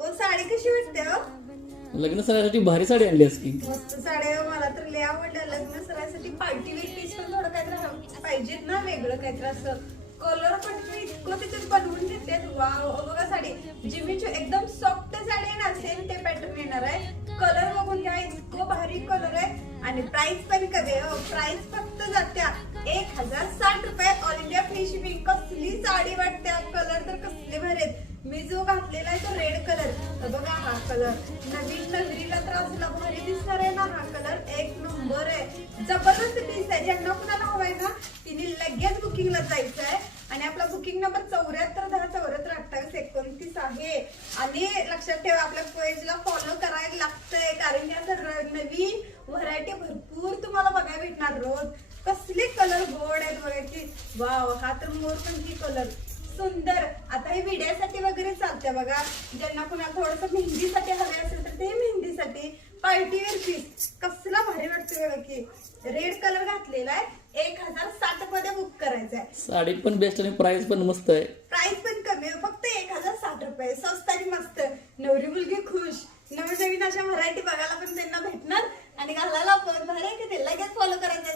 ओ साडी कशी वाटते हो? लग्न सरासाठी भारी साडी आणलीस की. मस्त साड्या आहे, मला तर लय आवडल्या. लग्न सरायसाठी पार्टी वेअर पीस पण थोडं काहीतरी पाहिजेत ना, वेगळं काहीतरी असं. कलर पण तुम्ही इतकं त्याच्यात बनवून घेतलेत. वाव, बघा साडी जिमीची एकदम सॉफ्ट साडी आहे ना, सेम ते पॅटर्न येणार आहे. कलर बघून घ्या, इतकं भारी कलर आहे आणि प्राइस पण कमी आहे. प्राइस फक्त जात्या 1060 रुपये. All India free shipping. कसली साडी वाटते, कलर तर कसले भारी आहेत. मी जो घातलेला आहे तो रेड कलर, तर बघा हा कलर नवीन नवरीला तर असला भारी दिसणार आहे ना. हा कलर एक नंबर आहे, जबरदस्त पीस आहे. ज्यांना कुणाला हवाय ना तिने लगेच बुकिंगला जायचं आहे. आणि आपला बुकिंग नंबर 7410742829 आहे. आणि लक्षात ठेवा, आपल्या पेजला फॉलो करायला लागतंय, कारण की असं नवीन व्हरायटी भरपूर तुम्हाला बघायला भेटणार रोज. कसले कलर गोड आहेत बघा की. वाव, हा तर मोरपंखी कलर सुंदर. आता हे विड्यासाठी वगैरे चालते बघा. ज्यांना कुणाला थोडस मेहंदीसाठी हवे असेल तर ते मेहंदीसाठी. पार्टीवेअर पीस कसला भारी वाटतोय बघा की. रेड कलर घातलेला आहे. 1060 मध्ये बुक करायचं आहे. साडी पण बेस्ट आणि प्राइस पण मस्त आहे. प्राइस पण कमी आहे, फक्त 1060 रुपये. स्वस्त आणि मस्त. नवरी मुलगी खुश. नवीन नवीन अशा व्हरायटी बघायला पण त्यांना भेटणार आणि घालायला पण भारी आहे की. ते लगेच फॉलो करायचं.